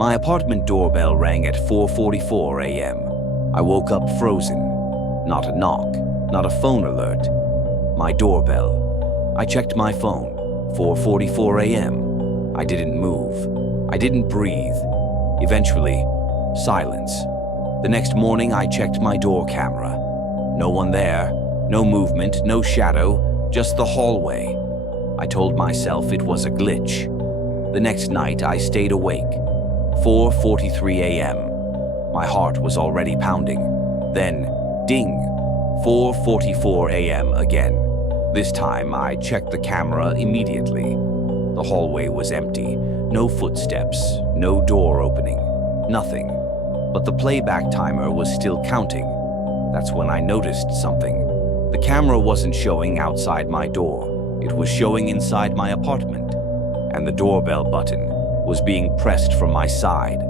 My apartment doorbell rang at 4:44 a.m. I woke up frozen. Not a knock, not a phone alert. My doorbell. I checked my phone. 4:44 a.m. I didn't move. I didn't breathe. Eventually, silence. The next morning, I checked my door camera. No one there, no movement, no shadow, just the hallway. I told myself it was a glitch. The next night, I stayed awake. 4:43 a.m. My heart was already pounding. Then, ding, 4:44 a.m. again. This time, I checked the camera immediately. The hallway was empty. No footsteps, no door opening, nothing. But the playback timer was still counting. That's when I noticed something. The camera wasn't showing outside my door. It was showing inside my apartment. And the doorbell button was being pressed from my side.